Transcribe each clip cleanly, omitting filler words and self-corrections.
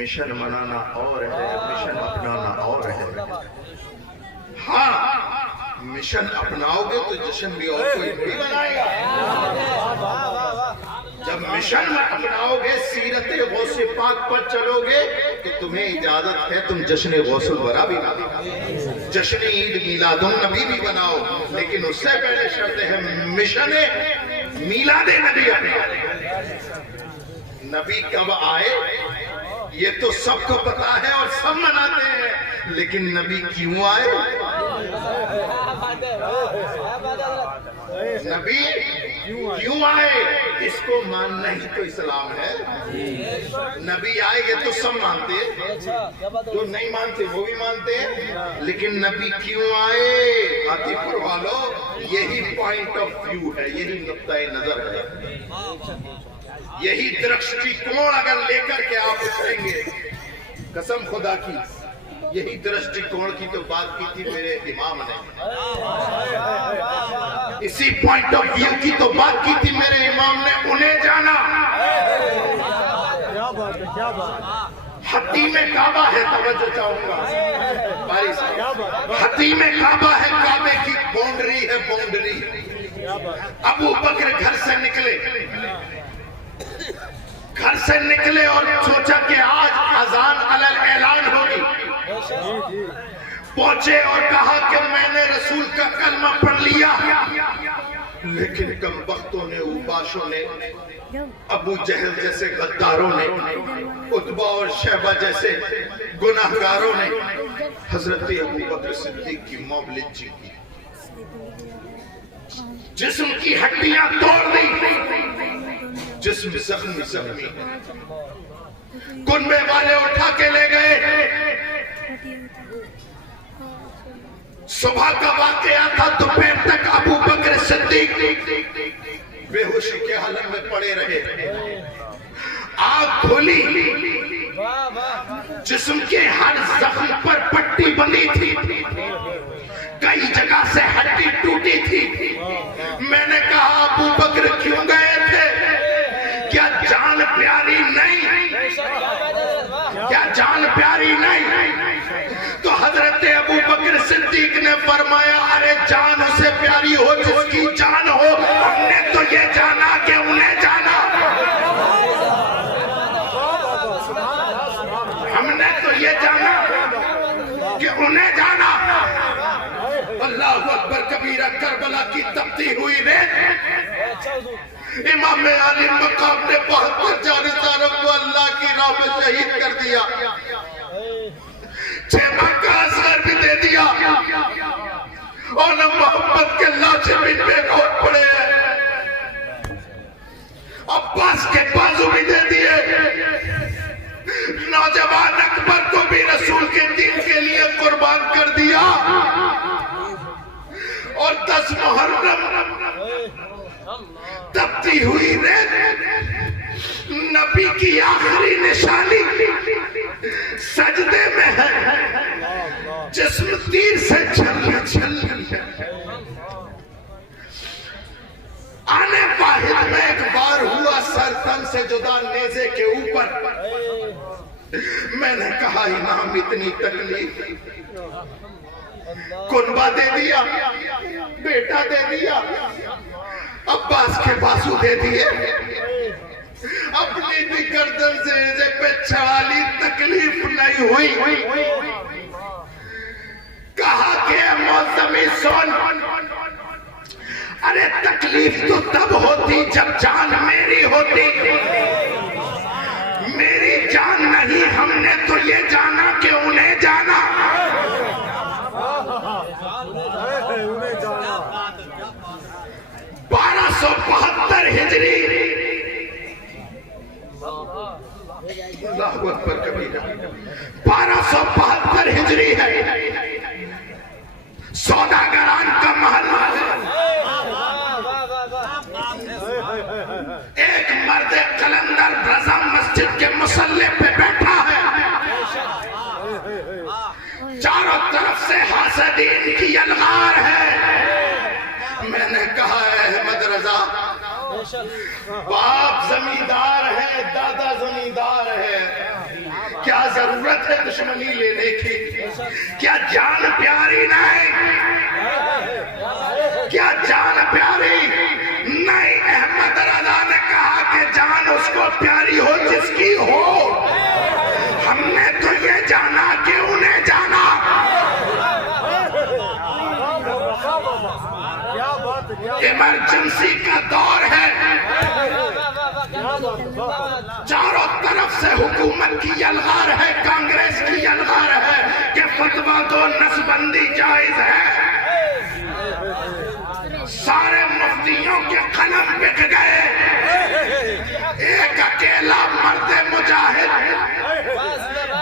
Mission منانا اور ہے، مشن اپنانا اور ہے۔ ہاں مشن اپناؤ گے تو جشن بھی اور کوئی بھی منائے گا۔ جب مشن اپناؤ گے، سیرت غوث پاک پر چلو گے تو تمہیں اجازت ہے تم جشن غوث الورا بھی بناؤ، جشن عید میلاد النبی بھی بناؤ، لیکن اس سے پہلے شرط ہے مشن میلاد نبی اپناؤ۔ نبی کب آئے یہ تو سب کو پتا ہے اور سب مناتے ہیں، لیکن نبی کیوں آئے؟ نبی کیوں آئے اس کو ماننا ہی تو اسلام ہے۔ نبی آئے یہ تو سب مانتے ہیں، جو نہیں مانتے وہ بھی مانتے ہیں، لیکن نبی کیوں آئے آتی پر والو، یہی پوائنٹ آف ویو ہے، یہی نقطہ نظر ہے، یہی درشٹی کون اگر لے کر کے آپ اٹھیں گے، قسم خدا کی یہی درشٹی کون کی تو بات کی تھی میرے امام نے، اسی پوائنٹ آف ویو کی تو بات کی تھی میرے امام نے۔ انہیں جانا حتیم کعبہ ہے، توجہ چاہوں گا بھائی صاحب، حتیم کعبہ ہے، کعبے کی باؤنڈری ہے، باؤنڈری۔ ابو بکر گھر سے نکلے اور سوچا کہ آج اذان علی اعلان ہوگی، پہنچے اور کہا کہ میں نے رسول کا کلمہ پڑھ لیا، لیکن کم وقتوں نے، اوباشوں نے، ابو جہل جیسے غداروں نے، عتبہ اور شیبہ جیسے گناہگاروں نے حضرت ابو بکر صدیق کی موبلجی کی، جسم کی ہڈیاں توڑ دی، جسم زخمی، کنبے والے اٹھا کے لے گئے۔ صبح کا واقعہ تھا، دوپہر تک ابو بکر صدیق بے ہوشی کے حالت میں پڑے رہے، آنکھ کھلی، جسم کے ہر زخم پر پٹی بندھی تھی، کئی جگہ سے ہڈی ٹوٹی تھی۔ میں نے کہا ابو بکر کیوں گئے تھے؟ کیا جان پیاری نہیں؟ کیا جان پیاری نہیں؟ تو حضرت ابو بکر صدیق نے فرمایا ارے جان اسے پیاری ہو جس کی جان ہو، ہم نے تو یہ جانا کہ انہیں جانا، ہم نے تو یہ جانا کہ انہیں جانا۔ اللہ اکبر کبیرہ، کربلا کی تپتی ہوئی ریت، امام علی مقام نے 72 جانشینوں کو اللہ کی راہ میں شہید کر دیا، 6 ماہ کا اصغر بھی دے دیا، اور نہ محمد کے لاشیں بھی بے گھوٹ پڑے ہیں، عباس کے بازو بھی دے دیے، نوجوان اکبر کو بھی رسول کے دین کے لیے قربان کر دیا، اور 10 محرم تپتی ہوئی ریت نبی کی آخری نشانی سجدے میں ہے، جسم تیر سے چھل آنے واحد میں ایک بار ہوا سر تن سے جدا نیزے کے اوپر۔ میں نے کہا امام اتنی تکلیف، کنبہ دے دیا، بیٹا دے دیا، عباس کے بازو دے دیے، اپنی بھی گردن سے پہ چڑھا لی، تکلیف نہیں ہوئی۔ کہا کہ موسمی سن، ارے تکلیف تو تب ہوتی جب جان میری ہوتی، میری جان نہیں، ہم نے تو یہ جانا کہ انہیں جانا۔ 1272 ہجری، اللہ اکبر کبیرہ، 1272 ہجری ہے، سوداگران کا محلہ ہے، ایک مرد قلندر رضا مسجد کے مصلی پہ بیٹھا ہے، چاروں طرف سے حاسدین کی الغار ہے۔ میں نے کہا احمد رضا، باپ زمیندار ہے، دادا زمیندار ہے، کیا ضرورت ہے دشمنی لینے کی؟ کیا جان پیاری نہیں؟ کیا جان پیاری نہیں؟ احمد رضا نے کہا کہ جان اس کو پیاری ہو جس کی ہو. ہم نے تو یہ جانا کہ انہیں جانا. ایمرجنسی کا دور ہے. چاروں طرف سے حکومت کی یلغار ہے, کانگریس کی یلغار ہے کہ فتویٰ دو, نسبندی جائز ہے. سارے مفتیوں کے قلم بک گئے. ایک اکیلا مرد مجاہد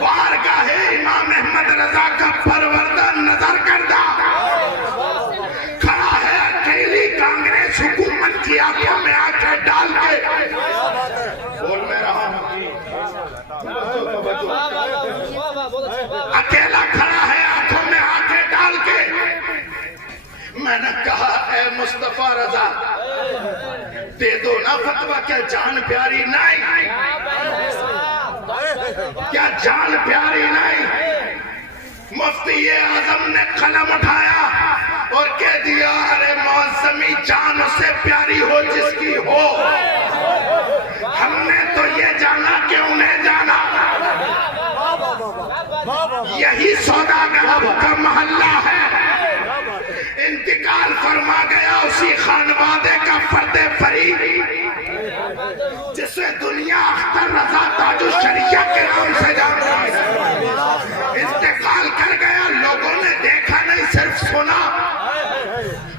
بارگاہ امام احمد رضا کا پروردہ نظر کردہ کھڑا ہے. اکیلی کانگریس حکومت کی آنکھوں میں آنکھیں ڈال کے بول میں رہا ہوں, اکیلا کھڑا ہے آنکھوں میں آنکھیں ڈال کے. میں نے کہا اے مصطفیٰ رضا دے دو نا فتویٰ, کیا جان پیاری نہیں؟ کیا جان پیاری نہیں؟ مفتی اعظم نے قلم اٹھایا اور کہہ دیا ارے معظمی جان اسے پیاری ہو جس کی ہو. ہم نے تو یہ جانا کہ انہیں جانا. یہی سوداگروں کا محلہ ہے. انتقال فرما گیا اسی خانوادے کا فرد فرید جسے دنیا اختر رضا تاج الشریعہ کے نام سے جانتا ہے. انتقال کر گیا, لوگوں نے دیکھا نہیں صرف سنا,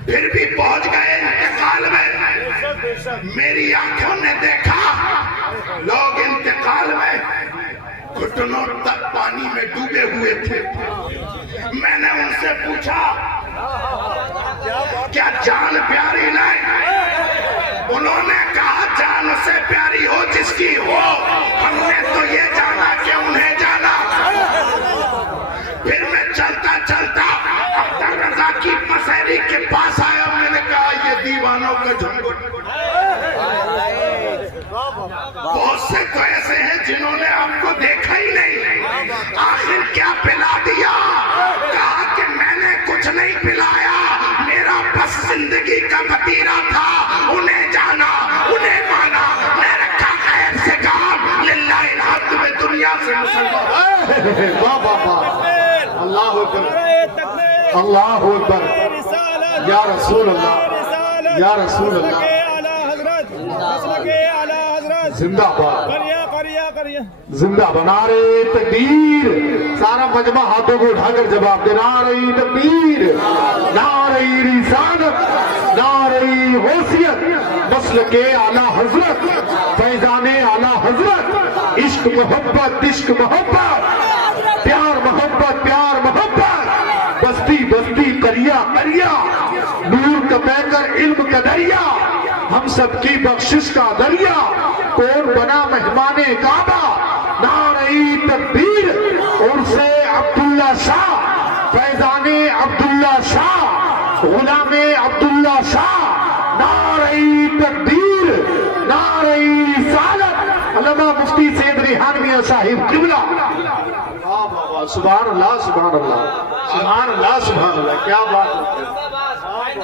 پھر بھی پہنچ گئے انتقال میں. میری آنکھوں نے دیکھا لوگ انتقال میں گھٹنوں تک پانی میں ڈوبے ہوئے تھے. میں نے ان سے پوچھا کیا جان پیاری نہیں؟ انہوں نے کہا جان اسے پیاری ہو جس کی ہو. ہم نے تو یہ جانا کہ انہیں جانا. پھر میں چلتا چلتا اختر رضا کی مسیری کے پاس آیا. میں نے کہا یہ دیوانوں کا جھنگٹ. بہت سے تو ایسے ہیں جنہوں نے آپ کو دیکھا ہی نہیں. آخر کیا پلا دیا؟ کہا کہ میں نے کچھ نہیں پلایا, میرا بس زندگی کا وتیرہ تھا. انہیں جانا, انہیں مانا. میں رکھا خیر سے کام, للہ الحمد میں دنیا سے مسلمان. اللہ اکبر, اللہ اکبر, یا رسول اللہ, یا رسول اللہ. زندہ باد, زندہ باد. نعرہ تکبیر. سارا مجمع ہاتھوں کو اٹھا کر جواب دے. نعرہ تکبیر, نعرہ رسالت, نعرہ غوثیت, مسلک اعلیٰ حضرت, فیضان اعلیٰ حضرت. عشق محبت, عشق محبت, پیار محبت, پیار محبت. بستی بستی, قریہ قریہ, نور کا پیکر, علم کا دریا, ہم سب کی بخشش کا دریا. کون بنا مہمان کعبہ؟ نعرہ تکبیر. عرس عبداللہ شاہ, فیضان عبداللہ شاہ, غلام عبداللہ شاہ. نعرہ تکبیر, نعرہ رسالت. علامہ مفتی سید ریحان میاں صاحب قبلہ. سبحان اللہ, سبحان اللہ, سبحان اللہ, سبحان اللہ. کیا بات ہے.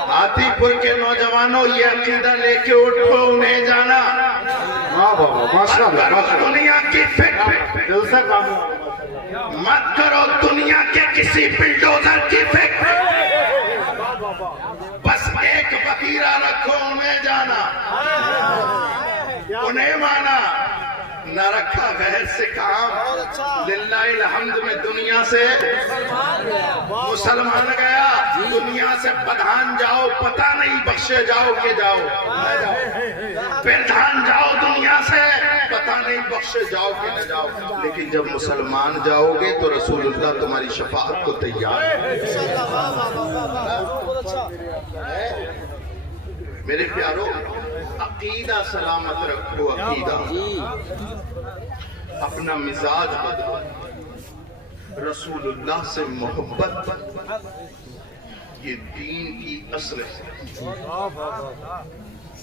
ہاتھی پور کے نوجوانوں یہ عقیدہ لے کے اٹھو, انہیں جانا. دنیا کی فکر مت کرو, دنیا کے کسی بلڈوزر کی فکر. بس ایک وتیرہ رکھو, انہیں جانا, انہیں مانا. نہ رکھا غیر سے کام, للہ الحمد میں دنیا سے مسلمان گیا. دنیا سے پدھان جاؤ, پتہ نہیں بخشے جاؤ کہ جاؤ. پردھان جاؤ دنیا سے, پتہ نہیں بخشے جاؤ کہ نہ جاؤ. لیکن جب مسلمان جاؤ گے تو رسول اللہ تمہاری شفاعت کو تیار ہے. میرے پیارو, عقیدہ سلامت رکھو. عقیدہ, اپنا مزاج بدلو, رسول اللہ سے محبت, یہ دین کی اصل ہے.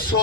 100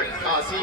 88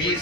20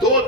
2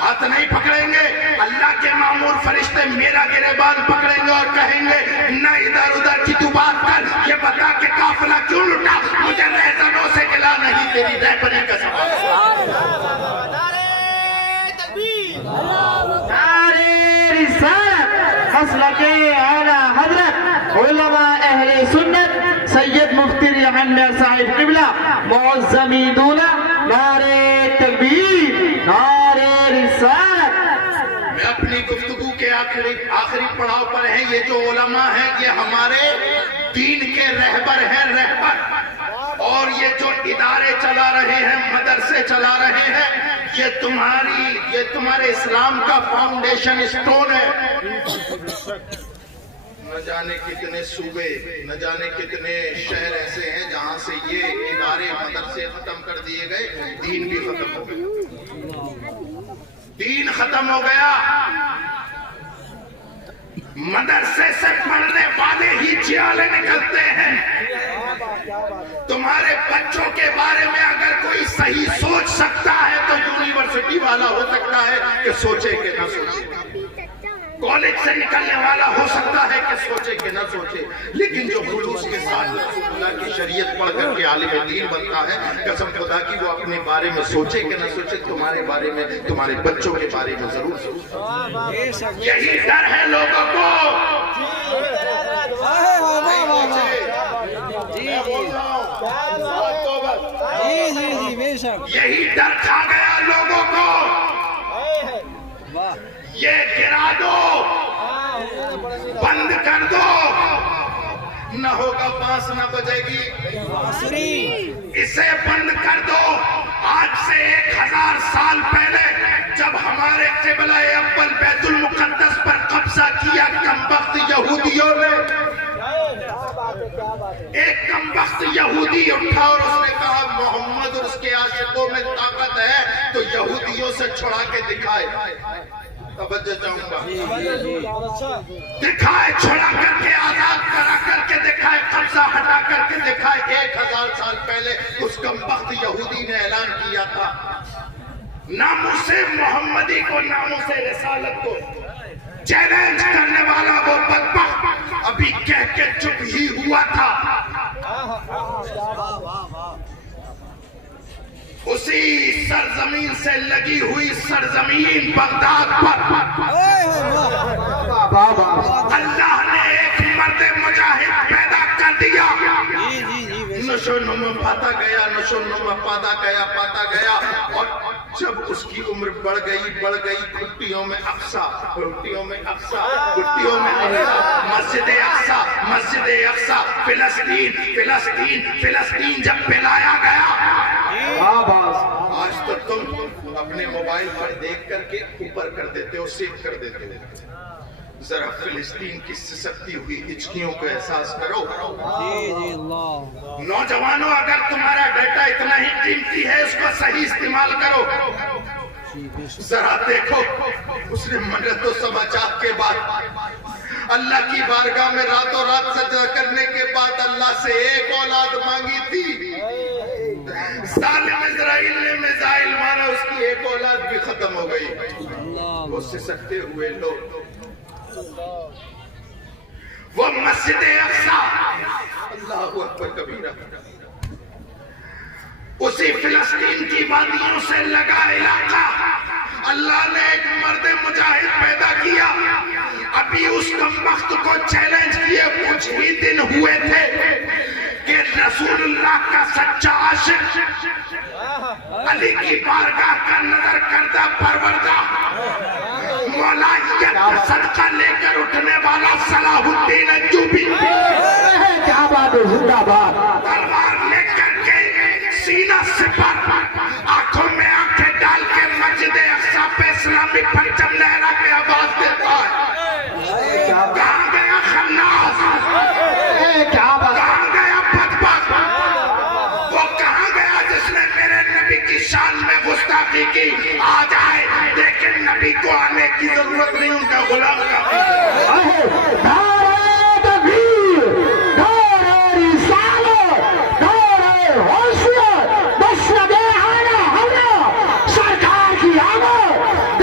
ہاتھ نہیں پکڑیں گے، اللہ کے معمور فرشتے میرا گریبان پکڑیں گے اور کہیں گے نہ ادھر ادھر کی تو بات کر، یہ بتا کہ قافلہ کیوں لٹا، مجھے رہزنوں سے گلا نہیں، تیری رہبری کا سبب۔ نعرہ رسالت مسلک اعلیٰ حضرت علماء اہل سنت سید مفتی ریحانیہ صاحب قبلہ معظمی دولہ، نعرہ تکبیر، نعرہ رسالت۔ میں اپنی گفتگو کے آخری پڑاؤ پر ہیں، یہ جو علماء ہیں یہ ہمارے دین کے رہبر ہیں، رہبر، اور یہ جو ادارے چلا رہے ہیں، مدرسے چلا رہے ہیں، یہ تمہارے اسلام کا فاؤنڈیشن اسٹون ہے۔ نہ جانے کتنے صوبے، نہ جانے کتنے شہر ایسے ہیں جہاں سے یہ ادارے مدرسے ختم کر دیے گئے، دین بھی ختم ہو گیا، دین ختم ہو گیا۔ مدرسے سے پڑھنے والے ہی جیالے نکلتے ہیں۔ تمہارے بچوں کے بارے میں اگر کوئی صحیح سوچ سکتا ہے تو یونیورسٹی والا ہو سکتا ہے کہ سوچے کہ نہ سوچے، کالج سے نکلنے والا ہو سکتا ہے کہ سوچے کہ نہ سوچے، لیکن جو خلوص کے ساتھ رسول اللہ کی شریعت پڑھ کر کے عالم دین بنتا ہے، قسم خدا کی وہ اپنے بارے میں سوچے کہ نہ سوچے، تمہارے بارے میں، تمہارے بچوں کے بارے میں ضرور سوچے۔ یہی ڈر ہے لوگوں کو، یہی ڈر کھا گیا لوگوں کو، یہ گرا دو، بند کر دو، نہ ہوگا بانس نہ بجے گی، اسے بند کر دو۔ آج سے 1000 سال پہلے جب ہمارے قبلہ اول بیت المقدس پر قبضہ کیا کمبخت یہودیوں نے، ایک کمبخت یہودی اٹھا اور اس نے کہا محمد اور اس کے عاشقوں میں طاقت ہے تو یہودیوں سے چھڑا کے دکھائے، توجہ چاہوں گا، دکھائے، چھڑا کر کے، آزاد کرا کر کے دکھائے، قبضہ ہٹا کر کے دکھائے۔ 1000 سال پہلے اس کمبخت یہودی نے اعلان کیا تھا، ناموس محمدی کو، ناموس رسالت کو چیلنج کرنے والا وہ بدبخت ابھی کہہ کے چپ ہی ہوا تھا۔ اسی سرزمین سے لگی ہوئی سرزمین بغداد پر اللہ نے ایک مرد مجاہد پیدا کر دیا، نشو نما پاتا گیا، نشو نما پاتا گیا، اور جب اس کی عمر بڑھ گئی، گھٹیوں میں اقصا، گھٹیوں میں مسجد اقصا، فلسطین جب پلایا گیا۔ آج تو تم اپنے موبائل پر دیکھ کر کے اوپر کر دیتے ہو، سیو کر دیتے ہو۔ ذرا فلسطین کی سسکتی ہوئی ہچکیوں کو احساس کرو۔ نوجوانوں، اگر تمہارا ڈیٹا اتنا ہی قیمتی ہے اس کو صحیح استعمال کرو۔ ذرا دیکھو، اس نے منت و سماچات کے بعد اللہ کی بارگاہ میں راتوں رات سجدہ کرنے کے بعد اللہ سے ایک اولاد مانگی تھی۔ ظالم اسرائیل نے میزائل مارا، اس کی ایک اولاد بھی ختم ہو گئی۔ وہ سسکتے ہوئے لوگ، وہ مسجد اقصا، اللہ اکبر کبیرہ، اسی فلسطین کی وادیوں سے لگا علاقہ اللہ نے ایک مرد مجاہد پیدا کیا۔ ابھی اس کمبخت کو چیلنج کیے کچھ ہی دن ہوئے تھے کہ رسول اللہ کا سچا عاشق، علی کی بارگاہ کا نظر کردہ پروردہ، مولائیت کا صدقہ لے کر اٹھنے والا صلاح الدین ایوبی، کیا بات ہے، زندہ باد، تلوار لے کر کے سینہ سپر، آنکھوں میں آنکھیں ڈال کے مسجد اقصا پہ اسلامی پرچم لہرا کے آواز دیتا ہے۔ کہاں گیا خناس؟ کہاں گیا بدبخت؟ وہ کہاں گیا جس نے میرے نبی کی شان میں گستاخی کی؟ آ جائے، لیکن نبی کو آنے کی ضرورت نہیں، ان کا غلام کافی ہے۔ سرکار کی آمد،